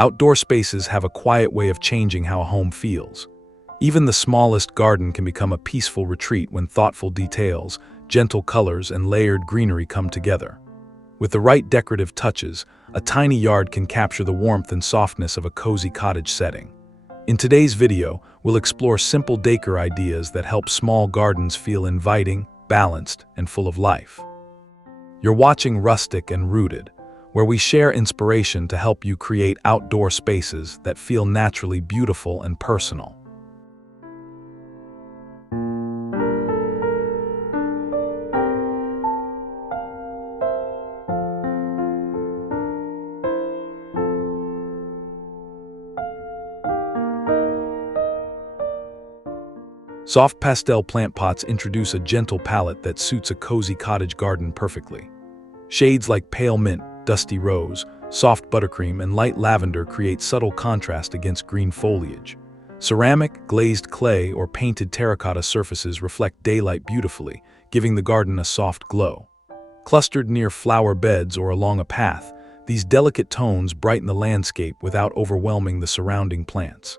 Outdoor spaces have a quiet way of changing how a home feels. Even the smallest garden can become a peaceful retreat when thoughtful details, gentle colors, and layered greenery come together. With the right decorative touches, a tiny yard can capture the warmth and softness of a cozy cottage setting. In today's video, we'll explore simple decor ideas that help small gardens feel inviting, balanced, and full of life. You're watching Rustic and Rooted, where we share inspiration to help you create outdoor spaces that feel naturally beautiful and personal. Soft pastel plant pots introduce a gentle palette that suits a cozy cottage garden perfectly. Shades like pale mint, dusty rose, soft buttercream, and light lavender create subtle contrast against green foliage. Ceramic, glazed clay, or painted terracotta surfaces reflect daylight beautifully, giving the garden a soft glow. Clustered near flower beds or along a path, these delicate tones brighten the landscape without overwhelming the surrounding plants.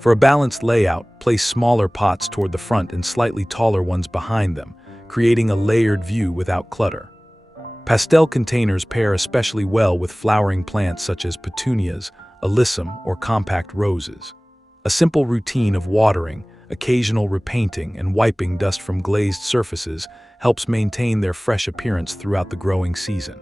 For a balanced layout, place smaller pots toward the front and slightly taller ones behind them, creating a layered view without clutter. Pastel containers pair especially well with flowering plants such as petunias, alyssum, or compact roses. A simple routine of watering, occasional repainting, and wiping dust from glazed surfaces helps maintain their fresh appearance throughout the growing season.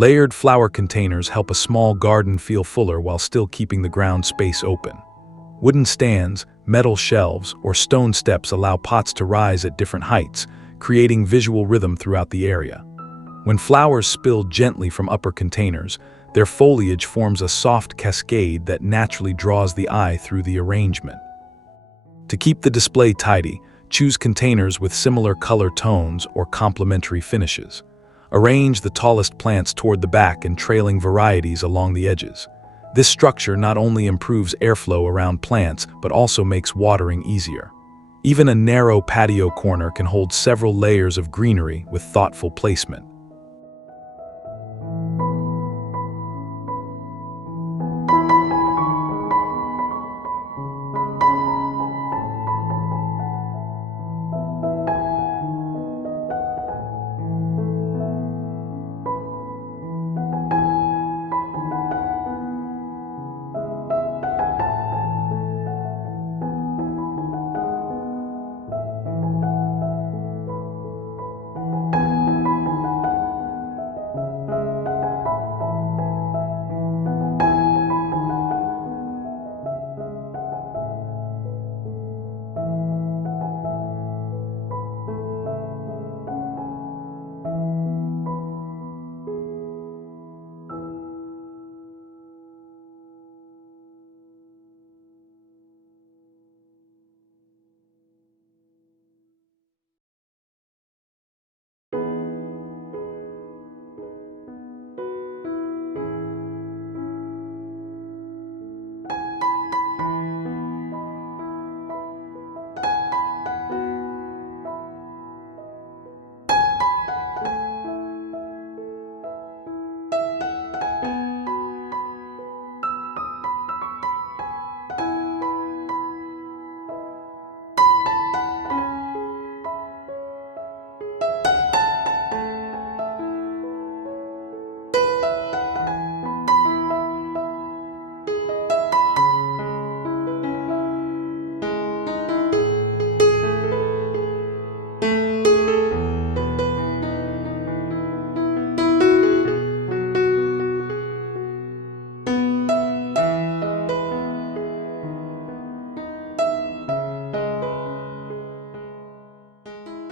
Layered flower containers help a small garden feel fuller while still keeping the ground space open. Wooden stands, metal shelves, or stone steps allow pots to rise at different heights, creating visual rhythm throughout the area. When flowers spill gently from upper containers, their foliage forms a soft cascade that naturally draws the eye through the arrangement. To keep the display tidy, choose containers with similar color tones or complementary finishes. Arrange the tallest plants toward the back and trailing varieties along the edges. This structure not only improves airflow around plants, but also makes watering easier. Even a narrow patio corner can hold several layers of greenery with thoughtful placement.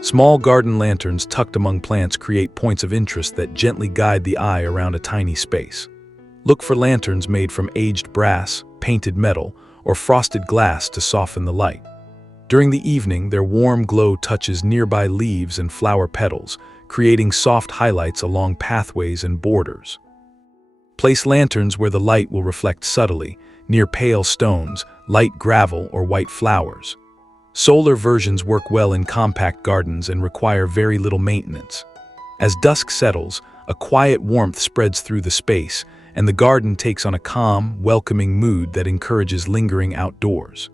Small garden lanterns tucked among plants create points of interest that gently guide the eye around a tiny space. Look for lanterns made from aged brass, painted metal, or frosted glass to soften the light. During the evening, their warm glow touches nearby leaves and flower petals, creating soft highlights along pathways and borders. Place lanterns where the light will reflect subtly, near pale stones, light gravel, or white flowers. Solar versions work well in compact gardens and require very little maintenance. As dusk settles, a quiet warmth spreads through the space, and the garden takes on a calm, welcoming mood that encourages lingering outdoors.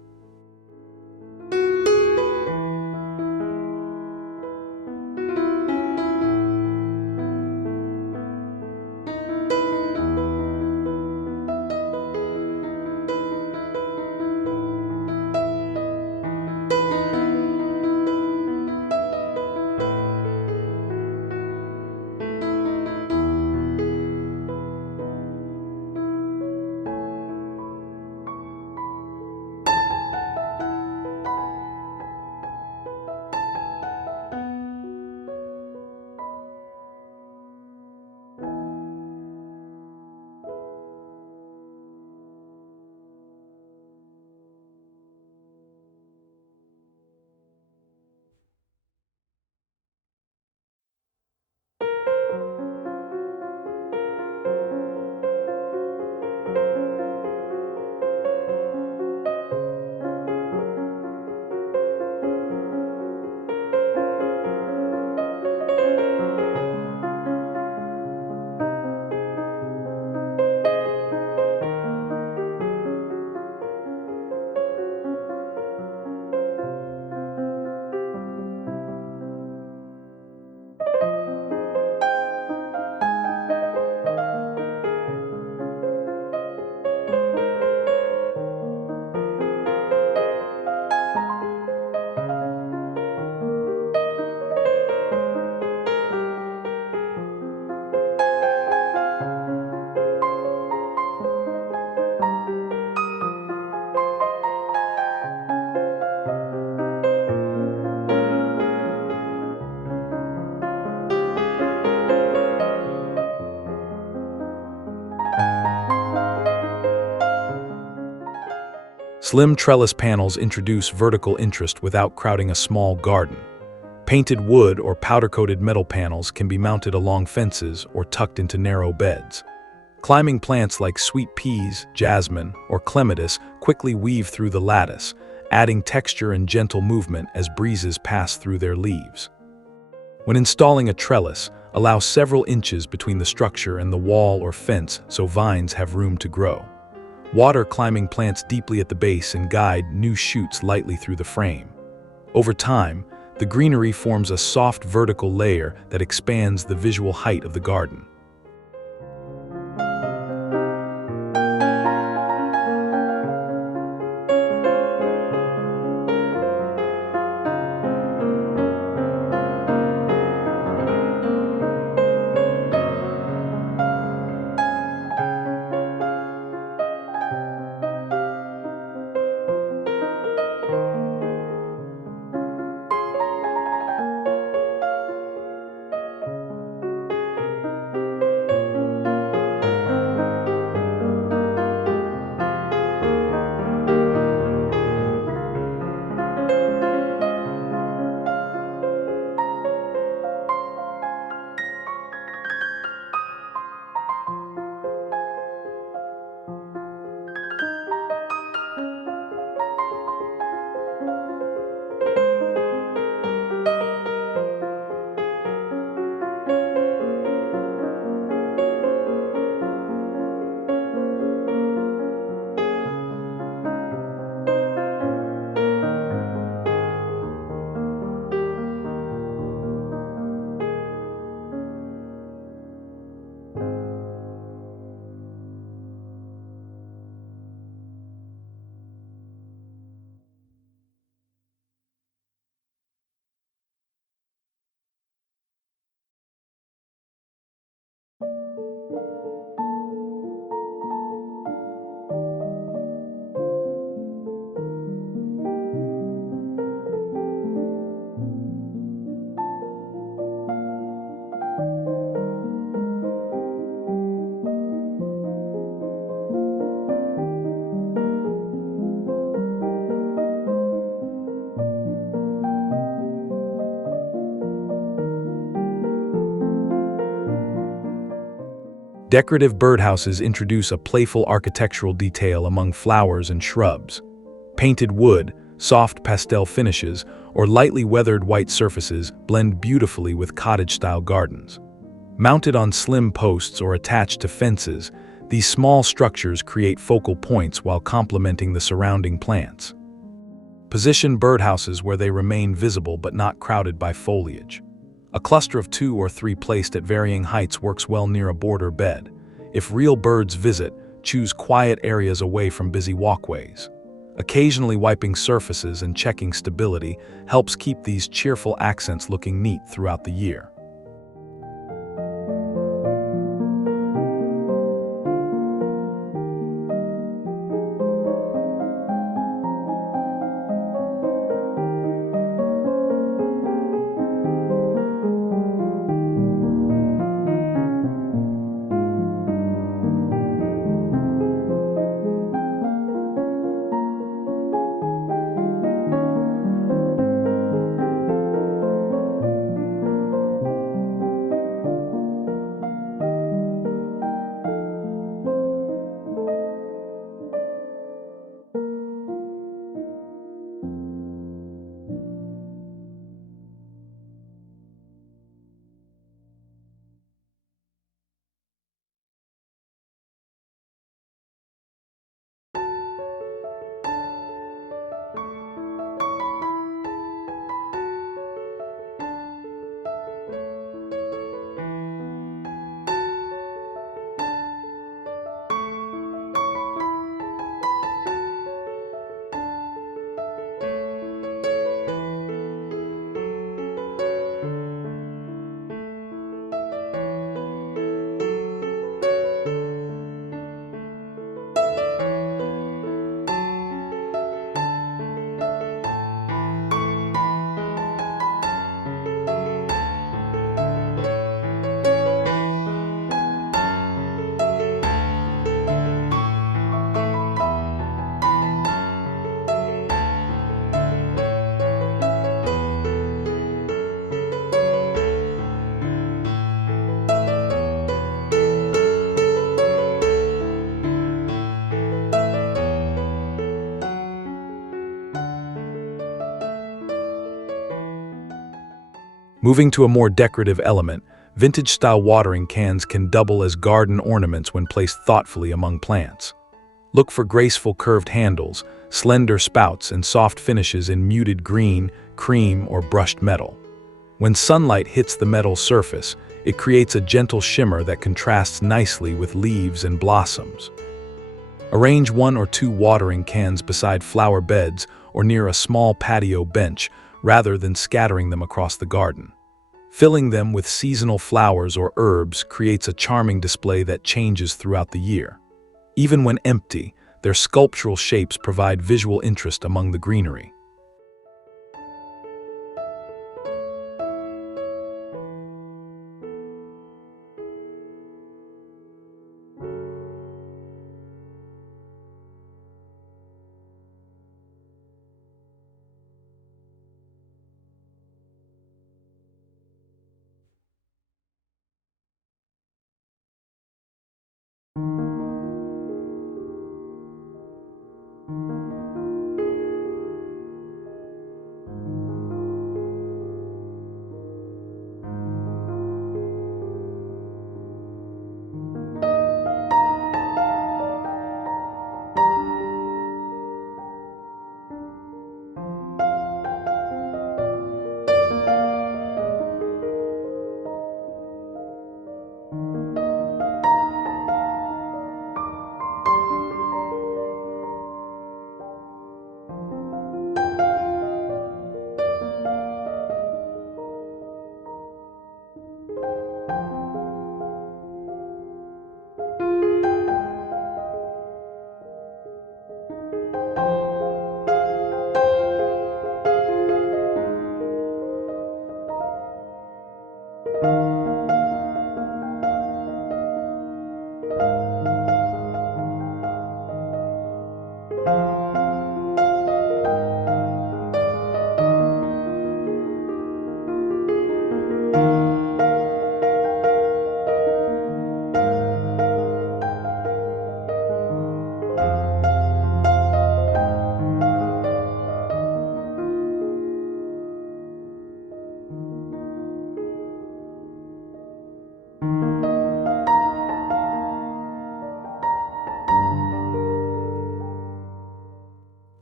Slim trellis panels introduce vertical interest without crowding a small garden. Painted wood or powder-coated metal panels can be mounted along fences or tucked into narrow beds. Climbing plants like sweet peas, jasmine, or clematis quickly weave through the lattice, adding texture and gentle movement as breezes pass through their leaves. When installing a trellis, allow several inches between the structure and the wall or fence so vines have room to grow. Water climbing plants deeply at the base and guide new shoots lightly through the frame. Over time, the greenery forms a soft vertical layer that expands the visual height of the garden. Decorative birdhouses introduce a playful architectural detail among flowers and shrubs. Painted wood, soft pastel finishes, or lightly weathered white surfaces blend beautifully with cottage-style gardens. Mounted on slim posts or attached to fences, these small structures create focal points while complementing the surrounding plants. Position birdhouses where they remain visible but not crowded by foliage. A cluster of 2 or 3 placed at varying heights works well near a border bed. If real birds visit, choose quiet areas away from busy walkways. Occasionally wiping surfaces and checking stability helps keep these cheerful accents looking neat throughout the year. Moving to a more decorative element, vintage-style watering cans can double as garden ornaments when placed thoughtfully among plants. Look for graceful curved handles, slender spouts, and soft finishes in muted green, cream, or brushed metal. When sunlight hits the metal surface, it creates a gentle shimmer that contrasts nicely with leaves and blossoms. Arrange 1 or 2 watering cans beside flower beds or near a small patio bench rather than scattering them across the garden. Filling them with seasonal flowers or herbs creates a charming display that changes throughout the year. Even when empty, their sculptural shapes provide visual interest among the greenery.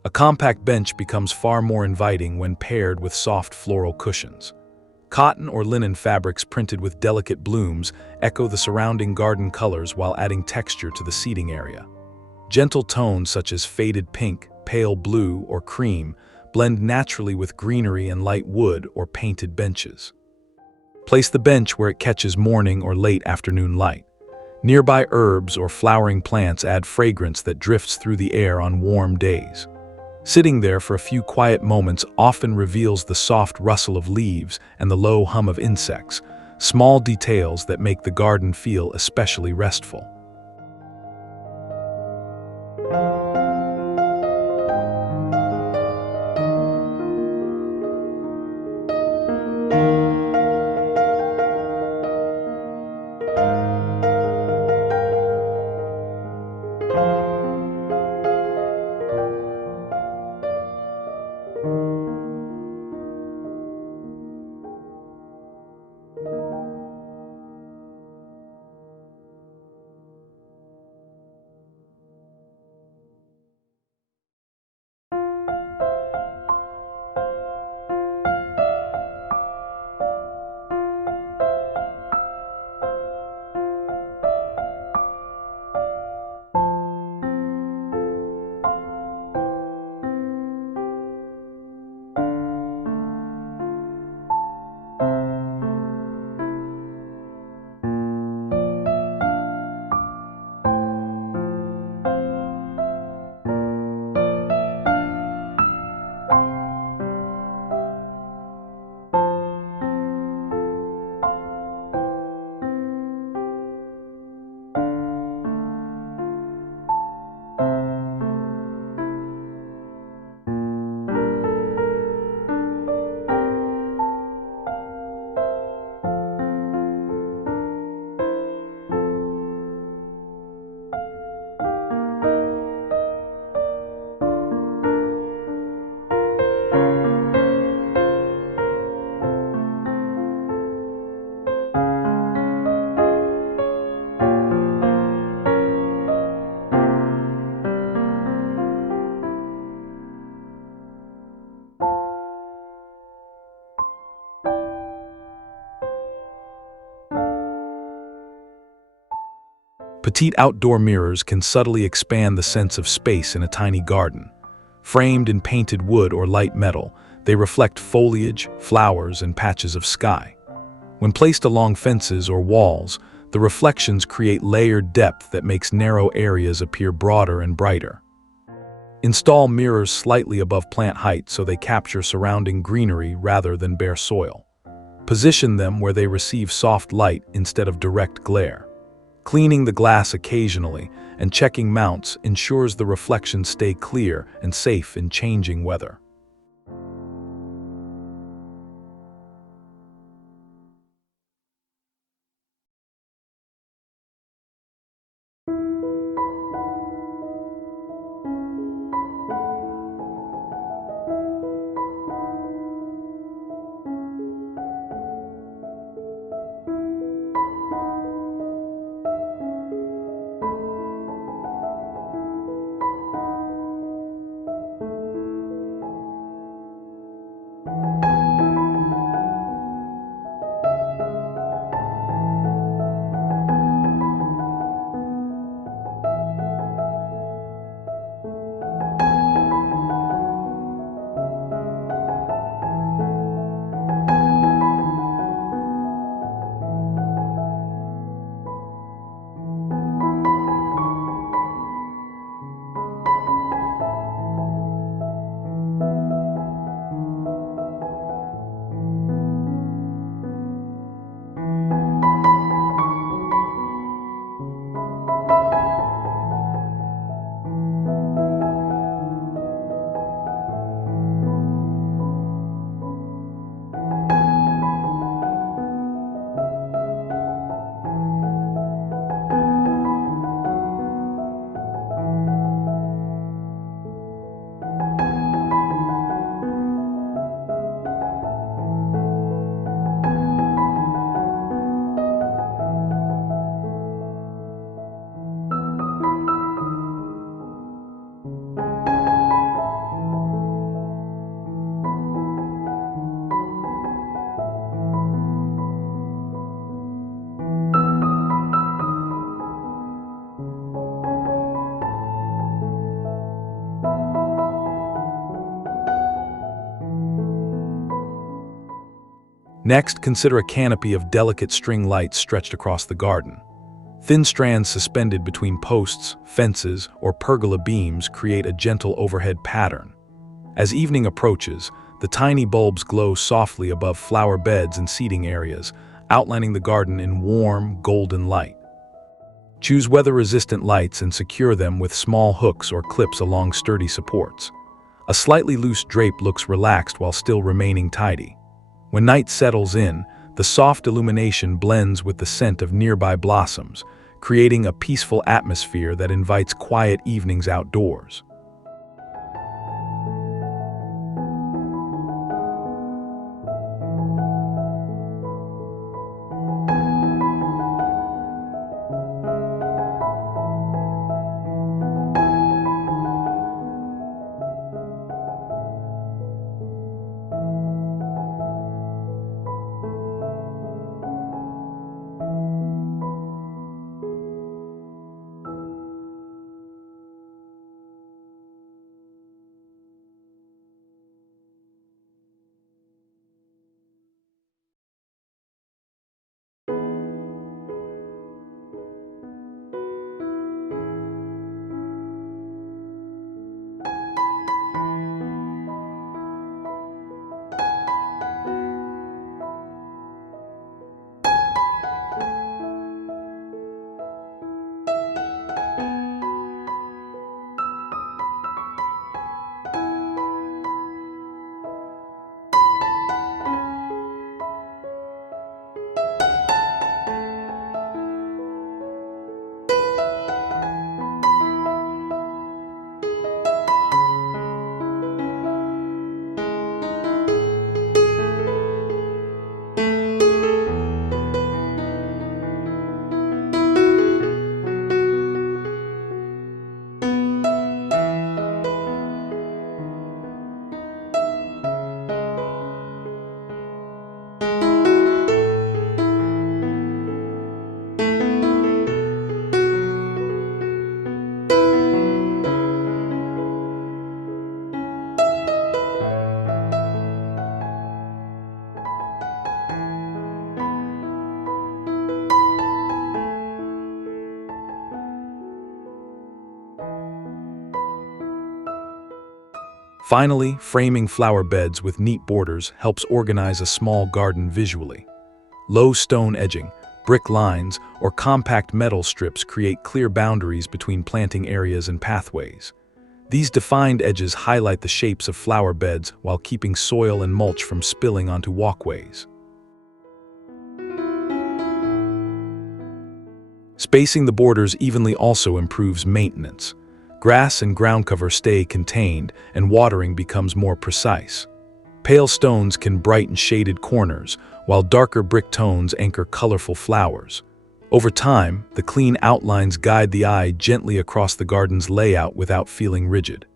A compact bench becomes far more inviting when paired with soft floral cushions. Cotton or linen fabrics printed with delicate blooms echo the surrounding garden colors while adding texture to the seating area. Gentle tones such as faded pink, pale blue, or cream blend naturally with greenery and light wood or painted benches. Place the bench where it catches morning or late afternoon light. Nearby herbs or flowering plants add fragrance that drifts through the air on warm days. Sitting there for a few quiet moments often reveals the soft rustle of leaves and the low hum of insects, small details that make the garden feel especially restful. Petite outdoor mirrors can subtly expand the sense of space in a tiny garden. Framed in painted wood or light metal, they reflect foliage, flowers, and patches of sky. When placed along fences or walls, the reflections create layered depth that makes narrow areas appear broader and brighter. Install mirrors slightly above plant height so they capture surrounding greenery rather than bare soil. Position them where they receive soft light instead of direct glare. Cleaning the glass occasionally and checking mounts ensures the reflections stay clear and safe in changing weather. Next, consider a canopy of delicate string lights stretched across the garden. Thin strands suspended between posts, fences, or pergola beams create a gentle overhead pattern. As evening approaches, the tiny bulbs glow softly above flower beds and seating areas, outlining the garden in warm, golden light. Choose weather-resistant lights and secure them with small hooks or clips along sturdy supports. A slightly loose drape looks relaxed while still remaining tidy. When night settles in, the soft illumination blends with the scent of nearby blossoms, creating a peaceful atmosphere that invites quiet evenings outdoors. Finally, framing flower beds with neat borders helps organize a small garden visually. Low stone edging, brick lines, or compact metal strips create clear boundaries between planting areas and pathways. These defined edges highlight the shapes of flower beds while keeping soil and mulch from spilling onto walkways. Spacing the borders evenly also improves maintenance. Grass and ground cover stay contained, and watering becomes more precise. Pale stones can brighten shaded corners, while darker brick tones anchor colorful flowers. Over time, the clean outlines guide the eye gently across the garden's layout without feeling rigid.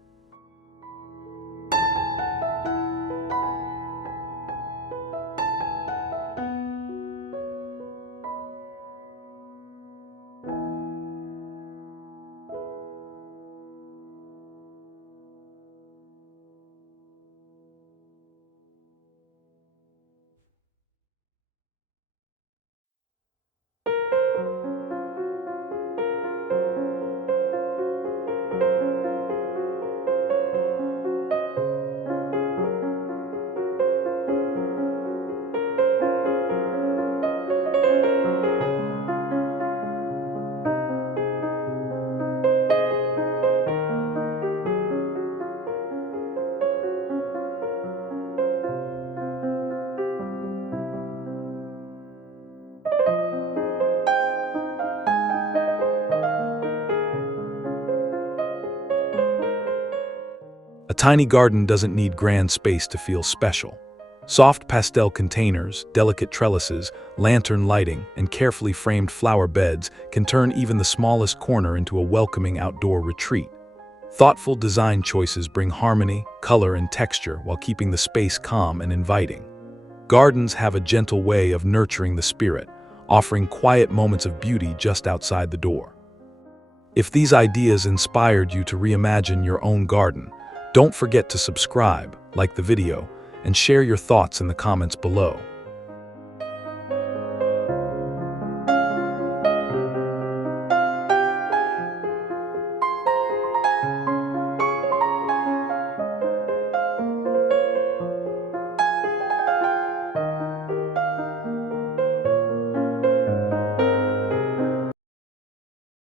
A tiny garden doesn't need grand space to feel special. Soft pastel containers, delicate trellises, lantern lighting, and carefully framed flower beds can turn even the smallest corner into a welcoming outdoor retreat. Thoughtful design choices bring harmony, color, and texture while keeping the space calm and inviting. Gardens have a gentle way of nurturing the spirit, offering quiet moments of beauty just outside the door. If these ideas inspired you to reimagine your own garden, don't forget to subscribe, like the video, and share your thoughts in the comments below.